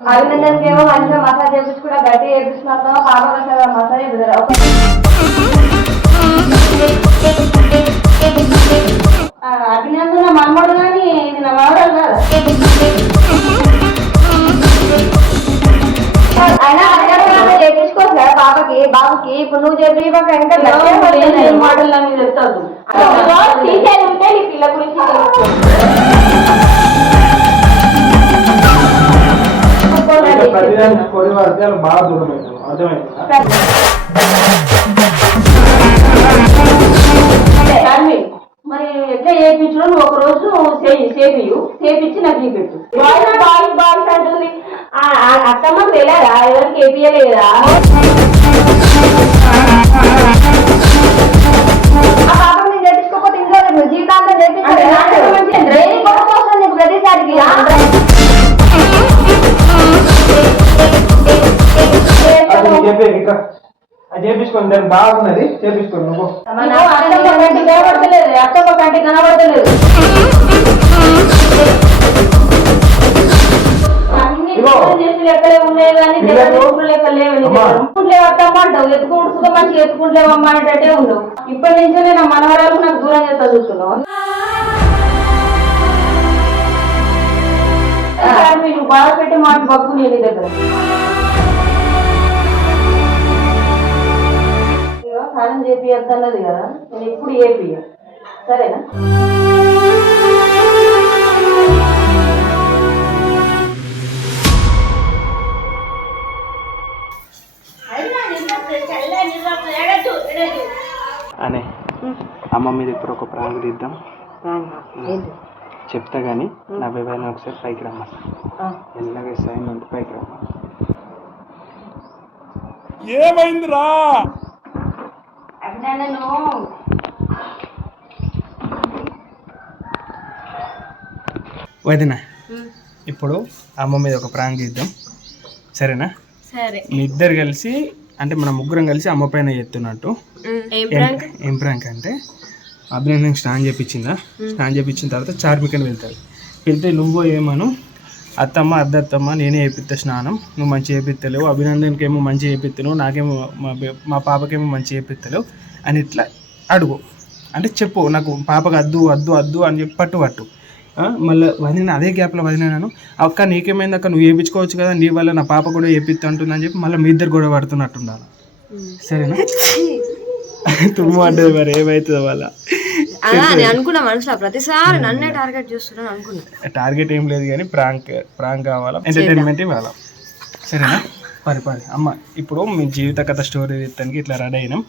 అభినందన్కి ఏమో మంచిగా మసాజ్ చేపించి కూడా గట్టి చేపిస్తున్నా పాప మసాజ్ చేపిస్తారు. అభినందన మనమడు కానీ ఇది నా మనవరాలు కదా. అయినా అభినందన చేపించుకోవచ్చు కదా బాబుకి. ఇప్పుడు నువ్వు చెప్పి అని చెప్తాడు తీసేది ఉంటే నీ పిల్ల గురించి ప్రతిదానికి బాగా దూరం అర్థమైందా? చార్మి, మరి ఎట్లా చేయించడం ఒక రోజు సేపియు చేపించి నాకు పెట్టు బాయ్స్ బాయ్స్ అంటుంది. అత్తమ్మకు తెలియదా ఎవరికి ఏపీయలేదా జీవితాంతం చేపించాలి ప్రతిసారికి ఇంకా అది చేపించుకోండి దానికి బాగున్నది చేపించుకోండి నువ్వు కనబడతలేదు అత్తమ్మ కంటి కనబడతలేదు. ఎత్తుకుంటూ అనేటట్టే ఉండవు ఇప్పటి నుంచే నా మనవరాలు నాకు దూరం చేస్తా చూస్తున్నావు. మీరు బాధ పెట్టి మాట బగ్గు నీ దగ్గర. స్నానం చేపియద్దు అన్నది కదా? నేను ఇప్పుడు చేపియ సరేనా? అనే అమ్మ మీద ఇప్పుడు ఒక ప్రాంక్ తీద్దాం. చెప్తా కానీ నా వివరణ ఒకసారి పైకి రమ్మ ఎల్లగా సైన్ ఉంటే పైకి రమ్మ అభినందను వదిన ఇప్పుడు అమ్మ మీద ఒక ప్రాంక్ తీద్దాం సరేనా? సరే. మీ ఇద్దరు కలిసి అంటే మన ముగ్గురం కలిసి అమ్మ పైన ఎత్తున్నట్టు ఏం ప్రాంక్? అంటే అభినందన్ స్నానం చేపించిందా? స్నానం చేపించిన తర్వాత చార్మికని వెళ్తాడు వెళ్తే నువ్వు ఏమను? అత్తమ్మ అద్దత్తమ్మ నేనే చేపిస్తా స్నానం. నువ్వు మంచి చేపిస్తలేవు అభినందన్కి ఏమో మంచి చేపిస్తలేవు నాకేమో మా పాపకేమో మంచి చేపిస్తలేవు అని ఇట్లా అడుగు. అంటే చెప్పు నాకు పాపకు అద్దు అద్దు అద్దు అని చెప్పి పట్టు పట్టు. మళ్ళీ వదిన అదే గ్యాప్లో వదిలినాను అక్క నీకేమైంది అక్క? నువ్వు చేయించుకోవచ్చు కదా? నీ వల్ల నా పాప కూడా చేపిస్తా అంటుందని చెప్పి మళ్ళీ మీ ఇద్దరు గొడవ పడుతున్నట్టుండాలి సరేనా? తుమ్ము అంటే మరి ఏమవుతుందో వాళ్ళ అలా నేను అనుకున్నా మనసులో ప్రతిసారి నన్నే టార్గెట్ చేస్తున్నాను అనుకున్నా. టార్గెట్ ఏం లేదు కానీ ప్రాంక్ ప్రాంక్ కావాలా? ఎంటర్టైన్మెంట్ ఇవ్వాలా? సరేనా? పరి పరి. అమ్మ ఇప్పుడు మీ జీవిత కథ స్టోరీ ఇస్తానికి ఇట్లా రెడీ అయినాం.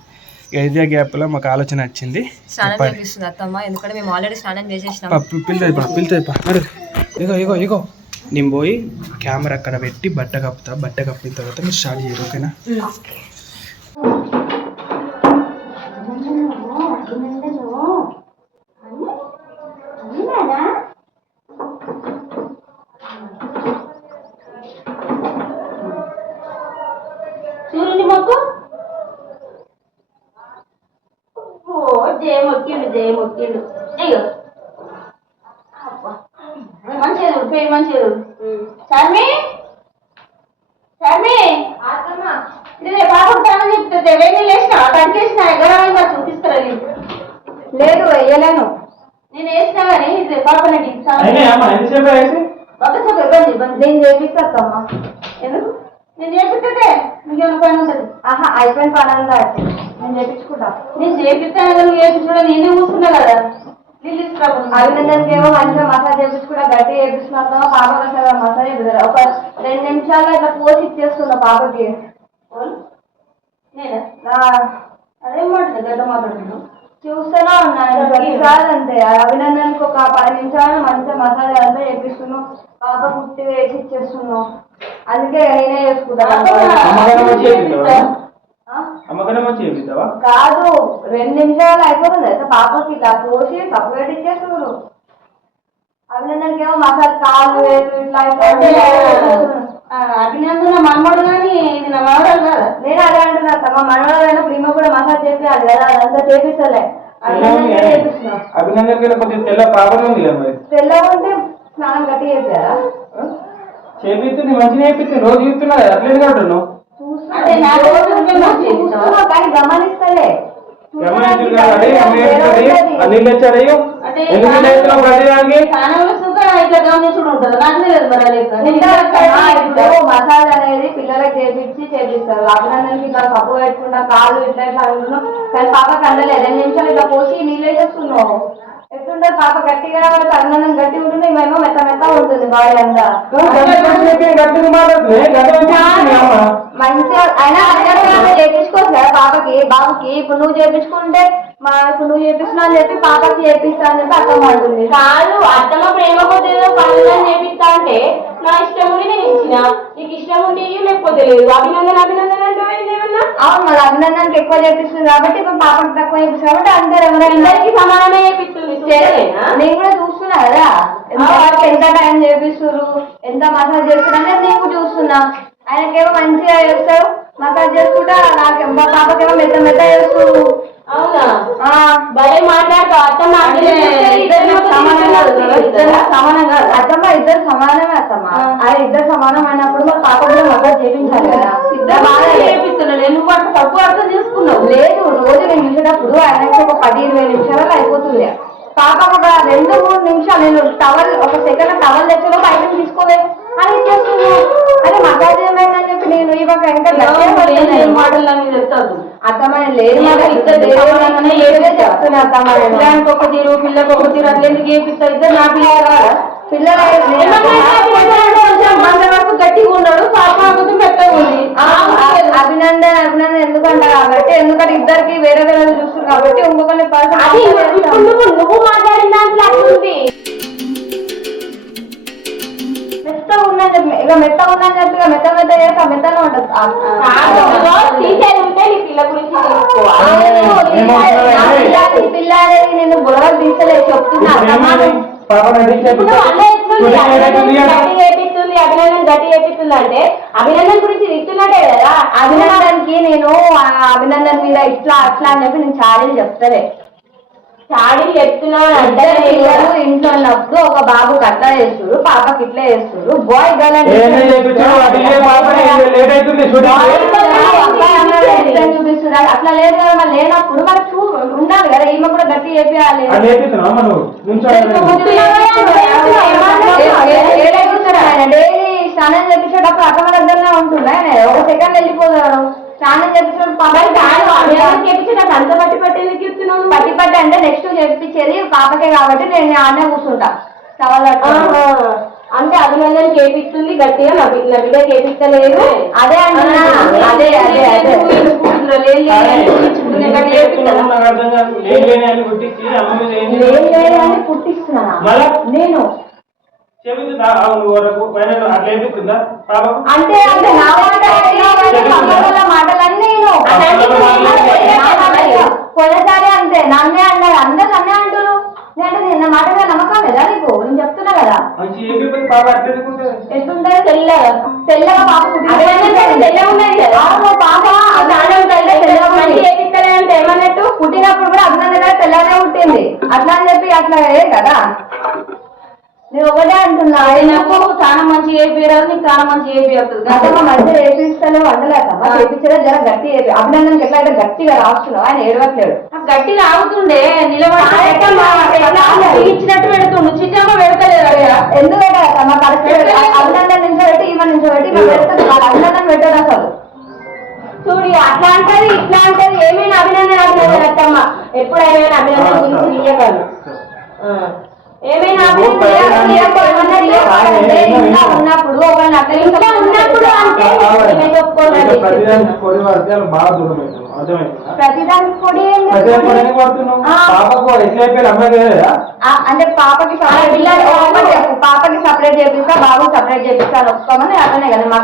ఇదే గ్యాప్లో మాకు ఆలోచన వచ్చింది. స్నానం చేపిస్తుంది అత్తమ్మ ఎందుకంటే మేము ఆల్రెడీ స్నానం చేసేసినాం. పిలుతుంది పా పిలుతుంది పా మరి ఇగో ఇగో ఇగో. నేను పోయి కెమెరా అక్కడ పెట్టి బట్ట కప్పుతా. బట్ట కప్పిన తర్వాత మీరు స్టార్ట్ చేయరు ఓకేనా? చూడు పేరు మంచిగా చూడు శర్మి శర్మి ఇదే బాబు తాను చెప్తుంది వేడి లేచిన కడిగేసిన గరం తీసుకురా లేదు వేయలేను. నేను వేసినా కానీ ఇది పాపనకి ఒకసారి ఇబ్బంది ఇబ్బంది నేను చేపిస్తామ్మా ఎందుకు? నేను చేపిస్తే నీకేమైనా పని ఉంటుంది? ఆహా అయిపోయిన పని అంతా అయిపోయింది. నేను చేపించుకుంటా. నేను చేపిస్తాను కదా నువ్వు చేపించడం నేనే కూర్చున్నా కదా. అభినందన్కి ఏమో మంచిగా మసాజ్ చేపించి కూడా గట్టి చేపిస్తున్నా పాప కదా మసాజ్ చేపిస్తారు ఒక రెండు నిమిషాల్లో ఇట్లా పోసి ఇచ్చేస్తున్నా పాపకి. నేనా? అదేం మాట్లాడు గడ్డ మాట్లాడుతున్నావు చూస్తూనే ఉన్నాను ప్రతిసారి అంతే. అభినందన్కి ఒక పది నిమిషాలు మంచిగా మసాజ్ అంతా చేపిస్తున్నావు పాప పుట్టి వేసి ఇచ్చేస్తున్నావు అందుకే నేనే చేసుకుంటాను. చేపిస్తావా కాదు రెండు నిమిషాలు అయిపోతుంది. పాపకి ఇట్లా పోసి సపరేట్ ఇచ్చేస్తున్నారు అభినందన్కి ఏమో మసాజ్ కాలు వేలు ఇట్లా అభినందన మనమడు కానీ ఇది నా మనవరాలు కదా? నేను అదే అంటున్నా తమ మనవరైన ప్రేమ కూడా మసాజ్ చేపియాలి కదా అదంతా చేపిస్తలే. అభినందన్కి తెల్ల ఉంది మరి. తెల్లగా ఉంటే స్నానం గట్టి చేసారా చేపిస్తుంది మంచిగా చేపిస్తుంది రోజు చూస్తున్నా కదా అట్లేదు కంటున్నావు చూస్తున్నావు కానీ గమనిస్తలే. నీళ్ళు వచ్చాడు అయ్యో ఎందుకు నీళ్ళు వేస్తున్నావు ప్రతి దానికి? స్నానంలో సుఖం ఇట్లా గమనించుడు ఉంటుంది. నాకు తెలియదు మరి ఆ లెక్క. నేను ఇంకా ఇంకా ఇక్కడ ఇప్పుడు మసాజ్ అనేది పిల్లలకు చేపించి చేపిస్తారు. అభినందనకి ఇట్లా కప్పు పెట్టుకున్న కాళ్ళు ఇట్లా ఇట్లా కానీ పాపకి అందలేదు రెండు నిమిషాలు ఇట్లా పోసి నీళ్ళే చేస్తున్నావు. ఎట్లుంటుంది పాప గట్టిగా అభినందన గట్టి ఉంటుంది ఇవేమో మెత్త మెత్త ఉంటుంది బాడీ అంతా. మంచిగా అయినా చేపించుకోవచ్చు కదా పాపకి బాబుకి. ఇప్పుడు నువ్వు చేపించుకుంటే మా ఇప్పుడు నువ్వు చేపిస్తున్నావు అని చెప్పి పాపకి చేపిస్తా అని చెప్పి అర్థం అంటుంది కాదు అత్తమ్మ ప్రేమ కొద్ది పనులని చేపిస్తా అంటే నా ఇష్టం ఉండి నేను ఇచ్చిన. నీకు ఇష్టం ఇయ్యి లేకపోతే లేదు. అభినందన అభినందన అంటే ఏమన్నా? అవును మరి అభినందనకి ఎక్కువ చేపిస్తుంది కాబట్టి ఇప్పుడు పాపకి తక్కువ చేపిస్తుంది కాబట్టి అందరు ఎవరైనా అందరికి సమానమే చేపిస్తుంది? నేను కూడా చూస్తున్నా కదా. ఎంత టైం చేపిస్తున్నారు ఎంత మసాజ్ చేస్తున్నారు అనేది నేను చూస్తున్నా. ఆయనకేమో మంచిగా చేస్తారు. మసాజ్ చేసుకుంటా నాకు మా పాపకేమో మెత్త మెత్త చేస్తారు అవునా? ఆ, భలే మాట్లాడతావు. అత్తమ్మ సమానం కాదు అత్తమ్మ ఇద్దరు సమానమే అత్తమ్మ. ఆయన ఇద్దరు సమానం అయినప్పుడు మా పాప కూడా మసాజ్ చేపించాలి కదా. ఇద్దరు బాగా చేపిస్తున్నాడు ఎందుకు అట్లా తప్పు అర్థం చేసుకున్నావు. లేదు రోజు నేను చూసేటప్పుడు ఆయనకి ఒక పది ఇరవై నిమిషాలలో అయిపోతుంది. పాప ఒక రెండు మూడు నిమిషాలు నేను టవల్ ఒక సెకండ్ టవల్ తెచ్చలో బయట తీసుకోవే. అని ఇచ్చేస్తుంది అని మసాజ్ ఏమైందని చెప్పి నేను ఇవ్వక ఇంకా. మాటలన్నీ చెప్తాడు అత్తమ్మ నేను లేదు చెప్తున్నా అత్తమ్మ నేను. పిల్లానికి ఒక తీరు పిల్లకు ఒక తీరు అట్లా ఎందుకు ఇద్దరు నా బందోబస్తు గట్టిగా ఉన్నాడు పాప పెద్దగా ఉంది అభినందన్ అభినందన్ ఎందుకంట కాబట్టి ఎందుకంటే ఇద్దరికి వేరే వేరే చూస్తారు కాబట్టి ఇంకొకరిని నువ్వు మాట్లాడిన దాంట్లో మెత్త ఉందని చెప్పి ఇక మెత్త మెత్త చేస్తే మెత్తనే ఉంటుంది తీసేది ఉంటే నీ పిల్ల గురించి తెలుసుకోవాలి అవును, ఏమో నా పిల్ల- పిల్ల అనేది నేను గొడవలు తీసలేదు చెప్తున్నా ఇప్పుడు అత్తమ్మ. ఏమైంది? పాప నడిచి ఇప్పుడు చేపిస్తుంది. అన్న ఎట్లుంది చూడండి, అభినందన్? గట్టి చేపిస్తుంది అభినందన్ గట్టి చేపిస్తుంది అంటే అభినందన్ గురించి తిట్టున్నట్టే కదా అభినందన్కి నేను ఆ అభినందన్ మీద ఇట్లా అట్లా అని చెప్పి నేను చాడీలు చెప్తలే చాడీలు ఇద్దరు పిల్లలు ఇంట్లో ఉన్నప్పుడు ఒక బాబు అట్లా చేస్తుడు పాపకి ఇట్లా చేస్తుడు బాయ్ గర్ల్ పాప చూపిస్తున్నారు అట్లా లేదు కదా మరి లేనప్పుడు మనకు చూ ఉండాలి కదా ఈమె కూడా గట్టి నువ్వు డైలీ స్నానం చేపించేటప్పుడు అక్కడ దగ్గరనే ఉంటుండే ఆయన ఒక సెకండ్ వెళ్ళిపోతాడు స్నానం చేపించడం నాకు అంత పట్టి పట్టేది చెప్తున్నావు పట్టి పట్టి అంటే నెక్స్ట్ చేపించేది పాపకే కాబట్టి నేను ఆడనే కూర్చుంటా. అంటే అభినందన్ చేపిస్తుంది గట్టిగా నా బిడ్డ బిడ్డ చేపిస్తలేదు అదే అంటున్నా. అదే అదే అదే. మళ్ళా? నేను చెబుతుందా అవును వరకు పైన అట్లా ఏపిస్తుందా? పాపకు అంటే అంటే నా మాట మాటలన్నీ. పోయినసారి అంతే. నన్నే అన్నారు. అందరు నన్నే అంటారు నేను అంటే నా మాట మీద నమ్మకం లేదా నీకు? నేను చెప్తున్నా కదా. ఎట్లుంటుంది? తెల్లగా. తెల్లగా పాప పుట్టినప్పుడు తెల్ల ఉన్నది పాప తెల్లగా ఏమన్నట్టు? పుట్టినప్పుడు కూడా అభినందన తెల్లనే పుట్టింది అట్లా అని చెప్పి అట్లా ఏ కదా? నేను ఒకటే అంటున్నా నాకు చాలా మంచి ఏపీరాదు నీకు చాలా మంచి ఏపీ వస్తుంది గతంలో మంచిగా చేపిస్తలే వండలేకమ్మా చేపించలే జర గట్టి చేపి అభినందనకి ఎట్లా అయితే గట్టిగా రాస్తున్నావు ఆయన ఏడవట్లేడు. గట్టిగా ఆగుతుండే నిలబడి ఇచ్చినట్టు పెడుతుండు? చిట్టమ్మ పెడతలేదు ఎందుకంటే మా పరిస్థితి అభినందన నుంచి పెట్టి ఈమె నుంచి పెట్టి ఈమె పెడుతుంది వాళ్ళ అభినందన పెట్టదు అసలు. చూడు అట్లా అంటది ఇట్లా అంటది. ఏమైనా అభినందన అభినందన అత్తమ్మ? ఎప్పుడైనా అభినందన గురించి ఇయ్యగలరు ఏమైనా అభినందన ఏమన్నా తీయకూడదంటే ఇంట్లో ఉన్నప్పుడు ఒకరిని అట్లా ఇంట్లో ఉన్నప్పుడు అంటే ఈమె చెప్పుకోనండి ప్రతిదానికి పొడి అంటే పాపకి. పాపకి సపరేట్ చేపిస్తా బాబు సపరేట్ చేపిస్తా అని ఒప్పుకోమని అతనే కదా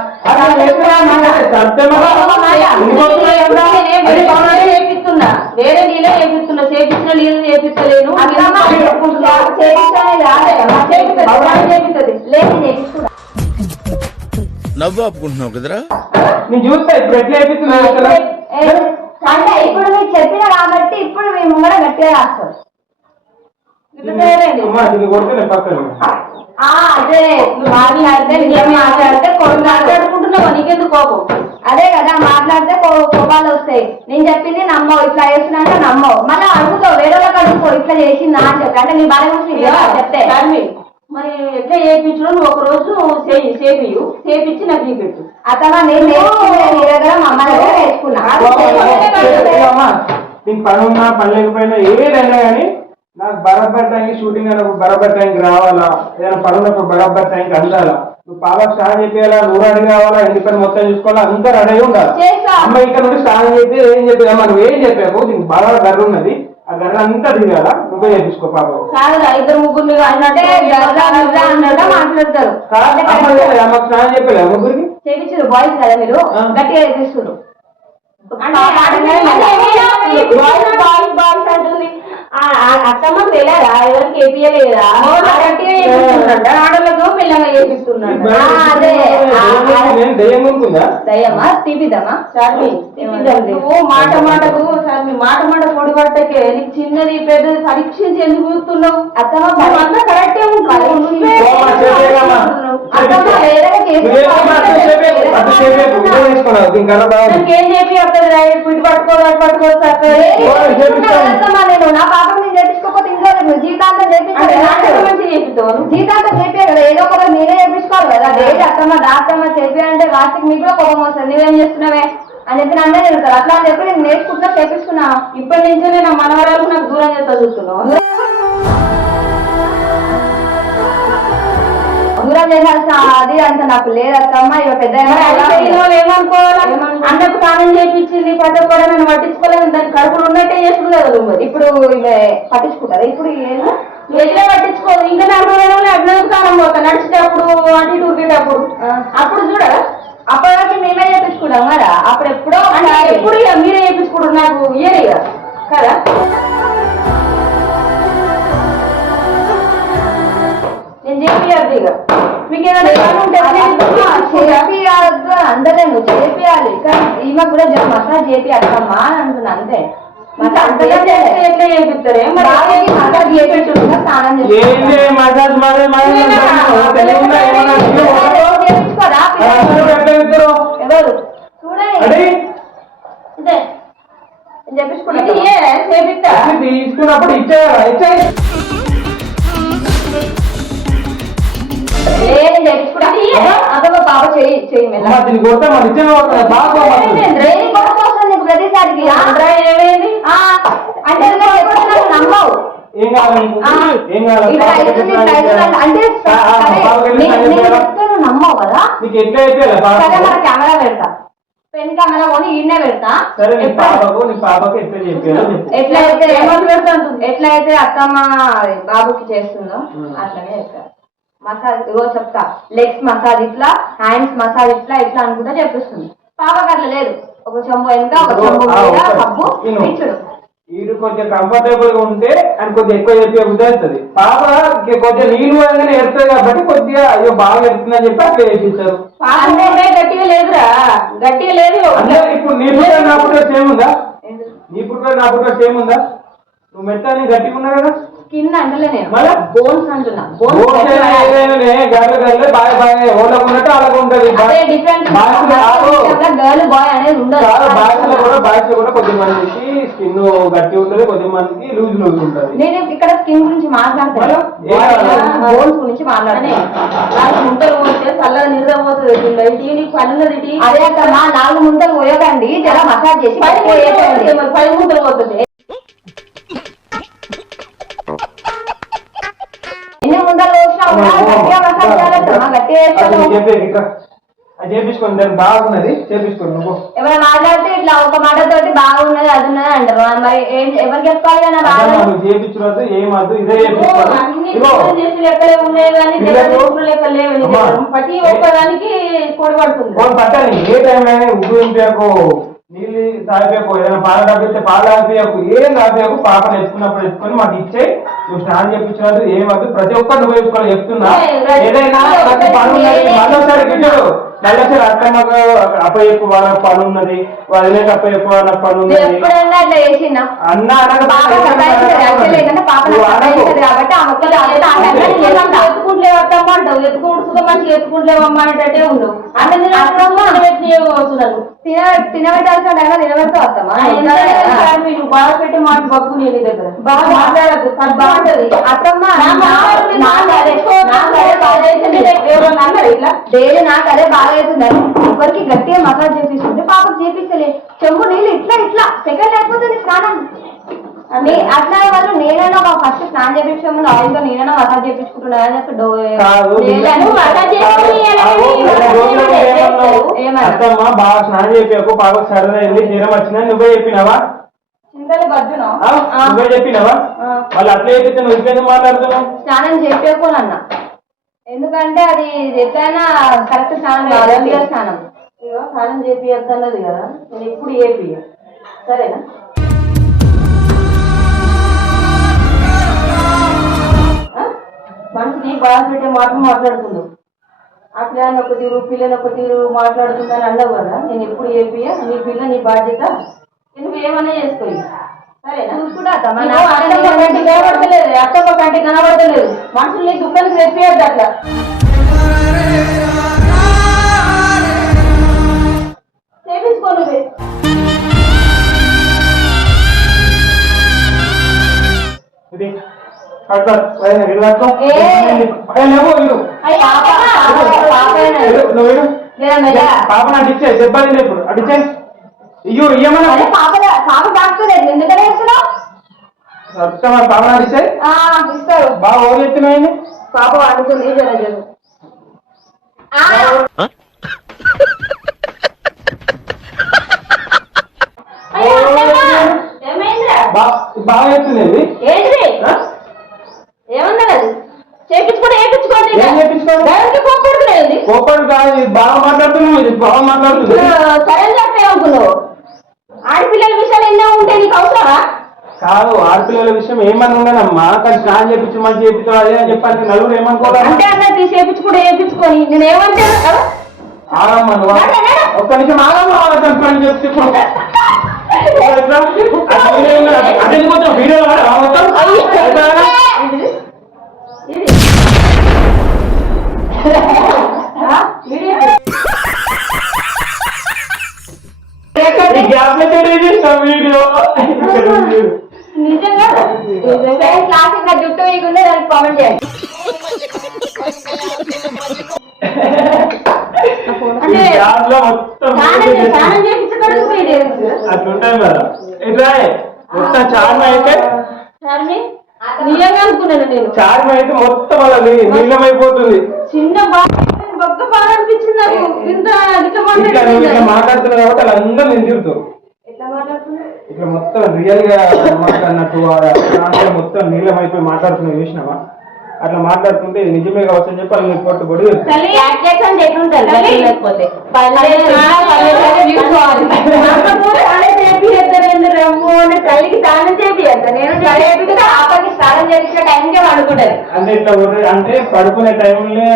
చేపిస్తున్నా. వేరే నీళ్ళే చేపిస్తున్నా. చేపించిన నీళ్ళు చేపిస్తలేను. చేపిస్తున్నా? నవ్వు ఆపుకుంటున్నావు కదరా? నేను చూస్తా ఇప్పుడు ఎట్లా ఏ, అంటే ఇప్పుడు మీకు చెప్పిన కాబట్టి ఇప్పుడు మేము కూడా గట్టిగా రాస్తాం. అదే. నువ్వు మాట్లాడితే ఏం మాట్లాడితే మాట్లాడుకుంటున్నావా? నీకెందుకు కోపం? అదే కదా మాట్లాడితే కోపాలు వస్తాయి. నేను చెప్పింది నమ్మవు ఇట్లా చేస్తున్నా నమ్మవు. మళ్ళీ అడుగుతావు వేరే వాళ్ళకి అడుగుతావు ఇట్లా చేసిందా అని చెప్పి. అంటే నీ బాధ గురించి చెప్తే. మరి ఎట్లా చేయించడం నువ్వు ఒక రోజు చేయి చేపియు చేపించి నాకు ఈ పెట్టు. అతను నేను నీ దగ్గర మా అమ్మ దగ్గర నేర్చుకున్నా. అమ్మా నీకు పని ఉన్నా పని లేకపోయినా ఏదైనా కానీ నాకు బరాబర్ టైంకి షూటింగ్ అయినప్పుడు బరాబర్ టైంకి రావాలా? ఏదైనా పని ఉన్నప్పుడు బరాబర్ టైంకి అందాలా? నువ్వు పాపకు స్నానం చెప్పేయాలా? నువ్వు రెడీ కావాలా? ఇంటి పని మొత్తం చూసుకోవాలా? అంతా రెడీ ఉండాలి. అమ్మ ఇక్కడ నుండి స్నానం చెప్పి ఏం చెప్పి అమ్మ నువ్వు ఏం చెప్పావు నీకు బాగా గర్ర ఉన్నది. ఆ గర్ర అంతా దిగాల నువ్వే చేపించుకో పాపకు కాదురా ఇద్దరు ముగ్గురు అంటే మాట్లాడతారు. స్నానం ముగ్గురికి? బాయ్స్ కదా మీరు. గట్టిగా అత్తమ్మ ఆడలకు చేపిస్తున్నాడు అదే. చార్మి నువ్వు మాట మాటకు చార్మి మాట మాట పొడి పట్టకే నీకు చిన్నది పెద్దది పరీక్షించి ఎందుకు చూస్తున్నావు అత్తమ్మ నువ్వు అంతా కరెక్టే బాగుంది. నాకేం చెప్పి అక్కడ పిటి పట్టుకో అటు పట్టుకో. అత్తమ్మ నేను? నా పాపం నేను చేపించుకోకపోతే ఇంట్లో నువ్వు చెప్తావు నువ్వు. జీవితాంతం చెప్పే కదా. ఏదో ఒక రోజు నేనే చేపించుకోవాలి కదా. అత్తమ్మ దాత్తమ్మ చెప్పి అంటే లాస్ట్కి మీకు కూడా కోపం వస్తుంది. నువ్వేం చేస్తున్నావే? అని చెప్పి నన్నే తిరుగుతారు అట్లా అని చెప్పి నేను నేర్చుకుంటా చేపిస్తున్నా. ఇప్పటి నుంచే నా మనవరాలకు నాకు దూరం చేస్తా చూస్తున్నావు. దూరం చేయాల్సిన అది అంత నాకు లేదు అత్తమ్మ ఇక పెద్ద ఏమనుకోవాలా? అన్నకు స్నానం చేయించింది పట్ట కూడా నన్ను పట్టించుకోలేదు. దాని కడుపులు ఉన్నట్టే చేస్తుంది కదా. ఇప్పుడు ఇవే పట్టించుకుంటారా? ఇప్పుడు ఎట్లా పట్టించుకోదు ఇంకా రోజులు అభినవ్ స్నానం పోతా నడిచేటప్పుడు అటు ఇటు ఉరికేటప్పుడు. అప్పుడు చూడరా? అప్పటి వరకు మేమే చేపించుకుంటాం కదా? అప్పుడు ఎప్పుడో. ఎప్పుడు ఇక మీరే చేయించుకుంటారు నాకు? ఇయర్ ఇక కదా? నేను చెప్పియద్దు ఇక. మీకు ఏమైనా పని ఉంటే చేపియాలి చేపియాలి కానీ ఈమె కూడా మసాజ్ చేపియాలమ్మా అని అంటున్నా అంతే. మసాజ్ మసాజ్ చెప్తారు? ఎవరు? చూడండి ఇదే. తీసుకున్నప్పుడు ఇచ్చేయాలా చేపించుకుంటా అదొక పాప మెల్ల అమ్మా, దీన్ని కొడితే మరి కొడతాను. బాగా ప్రతిసారికి. ఏమైంది? అంటే నమ్మవు. ఏం కావాలి ఏం కావాలి? అంటే నమ్మవు కదా నీకు ఎట్లా అయిపోయాలి బాగా సరే మన కెమెరా పెడతా. పెన్ కెమెరా కొని ఈయనే పెడతా. సరే నీ ఎట్లా- పాపకు నీ పాపకు ఎట్లా చెప్పాలో చెప్పు. ఎట్లయితే ఎట్లయితే అత్తమ్మ బాబుకి చేస్తుందో అట్లనే చెప్తారు మసాజ్ ఇగో చెప్తా. లెగ్స్ మసాజ్ ఇట్లా హ్యాండ్స్ మసాజ్ ఇట్లా ఇట్లా అనుకుంటా చెప్పిస్తుంది. పాపకి అట్లా లేదు. ఒక చెంబు వెనుక ఒక చెంబు మీద. కప్పు. ఇచ్చుడు. వీడు కొంచెం కంఫర్టబుల్గా ఉంటే అని కొద్దిగా ఎక్కువ చెప్పే ఉద్దేస్తుంది పాప కొద్దిగా నీళ్ళు పోయంగానే ఎడుతుంది కాబట్టి కొద్దిగా అయ్యో బాగా ఎడుతుందని చెప్పి అట్లా ఉంటే గట్టిగా లేదురా. గట్టిగా లేదు. అంటే ఇప్పుడు నీ పుట్ట నా పుట్ట సేమ్ ఉందా? నీ పుట్ట నా పుట్ట సేమ్ ఉందా? నువ్వు మెత్తని గట్టిగా ఉన్నా కదా. స్కిన్ అంటలే నేను? బోన్స్ అంటున్నా. గర్ల బాయ్ అనేది ఉండదు. చాలా స్కిన్ గట్టి ఉంటది కొద్ది మందికి లూజ్ లూజ్ ఉంటది. నేను ఇక్కడ స్కిన్ గురించి మాట్లాడతాను? బోన్స్ గురించి మాట్లాడతాను. ముంతలు పోతే చల్లగా నిద్ర పోతుంది. ఇటీ అదే అక్కమ్మా నాలుగు ముంతలు పోయకండి. జర మసాజ్ చేసి గట్టిగా ముంతలు. పోతుంది చెప్పే ఇక్కడ అది చేపించుకోండి దానికి బాగున్నది చేపించుకోండి నువ్వు ఎవరైనా మాట్లాడితే ఇట్లా ఒక మాటతోటి బాగున్నది అది ఉన్నది అంటారు. మరి ఏం ఎవరికి చెప్పుకోవాలి కదా అదే బాగా నువ్వు చేపించుకోవద్దు ఏమద్దు ఇదే అన్ని చేపించుకోవాలి. ఇగో డిఫరెంట్ చేసి లెక్కలే ఉన్నాయి కానీ పిల్లలు- జగన్ లెక్కలు లేవు. నీ అమ్మా. దగ్గర. ప్రతి ఒక్కదానికి పొడబడుతుంది ఫోన్ పట్టని ఏ టైంలో నింపేకు నీళ్ళు తాగిపోకు ఏదైనా పాలు తాగితే పాలు తాగిపోయకు ఏం తాగిపోయకు పాపను ఎత్తుకున్నప్పుడు ఎత్తుకొని మాకు ఇచ్చే నువ్వు స్నానం చేపించినట్టు ఏమద్దు ప్రతి ఒక్కరు నువ్వు వేసుకోవాలి చెప్తున్నా. ఏదైనా నాకు పని ఉన్నది వాళ్ళ పని ఉన్నది. వదిలేక అప్పయ్యకు వాళ్ళ పని ఉన్నది. ఎప్పుడన్నా అట్లా చేసిందా అన్న పాప సతాయిస్తుంది యాక్చువల్లీ ఏంటంటే పాప నాకు సతాయిస్తుంది కాబట్టి ఆ మొక్కలు ఆలోచన అంటావు మంచిగా ఎత్తుకుంటలేవమ్మా అనేటట్టే ఉండవు అంటే నేను అత్తమ్మ. వస్తున్నాను తిన తినబెట్టాల్సిన టైంలో నిలబెడుతూ వస్తామా మీరు బాగా పెట్టి మాట బక్కు నేను నీ దగ్గర. బాగా మాట్లాడద్దు బాగుంటది. అత్తమ్మ డైలీ నాకు అదే బాగా అవుతుందని గట్టిగా మసాజ్ చేపిస్తుంటే పాపకు చేపిస్తలే. చెంబు నీళ్ళు ఇట్లా ఇట్లా. సెకండ్ అయిపోతుంది స్నానం. అట్లా వాళ్ళు నేనైనా ఒక ఫస్ట్ స్నానం చేపించే ముందు ఆయిల్తో నేనైనా మసాజ్ చేపించుకుంటున్నా అని చెప్పి? అత్తమ్మ బాగా స్నానం చెప్పాకు బాగా సరదైంది జ్వరం వచ్చిందా నువ్వే చెప్పినావా? నువ్వే చెప్పినావా? వాళ్ళు అట్లా చెప్పితే నువ్వు ఇంకెందుకు మాట్లాడుతున్నావు? స్నానం చెప్పేకోనన్నా ఎందుకంటే అది ఎట్లయినా కరెక్ట్ స్నానం కాదు స్నానం. ఇగో స్నానం చేపియద్దు అన్నది కదా నేను ఎప్పుడు చేపియ సరేనా? మనిషిని బాధ పెట్టే మాటలు మాట్లాడుకుందాం. ఆ పిల్లని ఒక తీరు పిల్లని ఒక తీరు మాట్లాడుతుందని అన్నావు కదా నేను ఎప్పుడు చేపియ నీ పిల్ల నీ బాధ్యత? చేసుకోయి నాకు అత్తమ్మ కంటి కనబడతలేదు. అత్తమ్మ కంటి కనబడతలేదు. మనుషులు నీ దుఃఖానికి తెప్పియద్దు అట్లా. చేపించుకో నువ్వే. ఇది పాప నాకు ఇచ్చే ఇప్పుడు. ఇయ్యు పాప పాప డాక్టర్ పాప నాకు ఇచ్చే. ఇస్తారు బాగా పాప అనుకుంది జర జరు! ఏమైందిరా? బాగా ఎత్తుంది ఇది ఏంటిది ఆ? ఏమన్నా అది కాదు ఇది బాగా మాట్లాడుతున్నావు ఇది బాగా సరే చెప్పే అనుకున్నావు ఆడపిల్లల విషయాలు ఎన్నో ఉంటే నీకు అవసరమా? కాదు ఆడపిల్లల విషయం ఏమని ఉండనమ్మా కానీ స్నానం చేపించి మంచి చేపించాలి అదే అని చెప్పాలి నలుగురు ఏమనుకోవాలి అంటే చేపించుకొని నేను ఆగమ్మా నడు. ఒక్క నిమిషం ఆగమ్మా పని చెప్తే అదే వీడియో నిజంగా? ఇంకా జుట్టు వీకుంటే దానికి కామెంట్ చేయండి. అట్లుంటాయి కదా. ఇట్లా మొత్తం చార్మ అయితే నిజంగా అనుకున్నాను నేను చార్మ అయితే మొత్తం అలా నీ- నీలమైపోతుంది చిన్న బొక్క బాగా అనిపించింది నాకు ఇంత ఇట్లా మాట్లాడుతున్నా కాబట్టి వాళ్ళందరూ నేను మాట్లాడుతున్నా ఇట్లా మొత్తం రియల్గా మాట్లాడినట్టు మొత్తం నీలమైపోయి మాట్లాడుతున్నావు చూసినావా అట్లా మాట్లాడుతుంటే ఇది నిజమే కావచ్చు అని చెప్పి వాళ్ళు నీకు పట్టు పొడి తల్లి యాక్ట్ చేస్తాను ఎట్లుంటారు తల్లి లేకపోతే తల్లికి స్నానం చేపియద్దా నేను పాపకి స్నానం చేపించిన టైంకే వండుకుంటది అంటే ఇట్లా అంటే పడుకునే టైంలో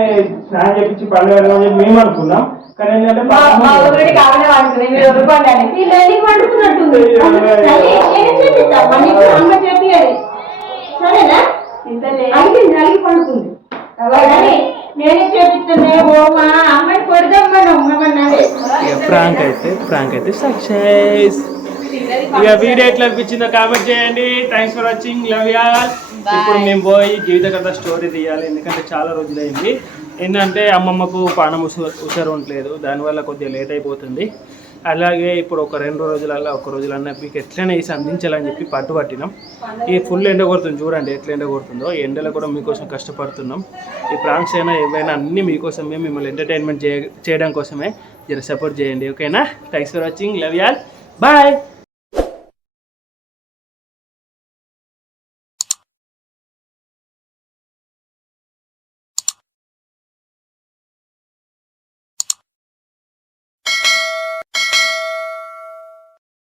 స్నానం చేపించి పండుగ అని చెప్పి మేము అనుకున్నాం కానీ ఏంటంటే సరేనా అలిగి నలిగి పండుకుంది నేనే చేపిస్తానే ఓ మా అమ్మని కొడదాం మనం అమ్మన్నది ప్రాంక్ అయితే ప్రాంక్ అయితే సక్సెస్ ఇక వీడియో ఎట్లా అనిపించిందో కామెంట్ చేయండి. Thanks for watching love y'all ఇప్పుడు మేము పోయి జీవిత కథ స్టోరీ తీయాలి. ఎందుకంటే చాలా రోజులైంది. ఏంటంటే అమ్మమ్మకు పానం ఉస ఉసరు ఉండలేదు. దానివల్ల కొద్దిగా లేట్ అయిపోతుంది. అలాగే ఇప్పుడు ఒక రెండు రోజులల్లో ఒక రోజులన్నా మీకు ఎట్లైనా వేసి అందించాలని చెప్పి పట్టు పట్టినాం. ఈ ఫుల్ ఎండ కొడుతుంది చూడండి ఎట్లా ఎండ కొడుతుందో. ఎండలో కూడా మీకోసం కష్టపడుతున్నాం. ఈ ప్రాంక్స్ అయినా ఏవైనా అన్నీ మీకోసమే మిమ్మల్ని ఎంటర్టైన్మెంట్ చేయడం కోసమే. జర సపోర్ట్ చేయండి ఓకేనా? Thanks for watching love y'all bye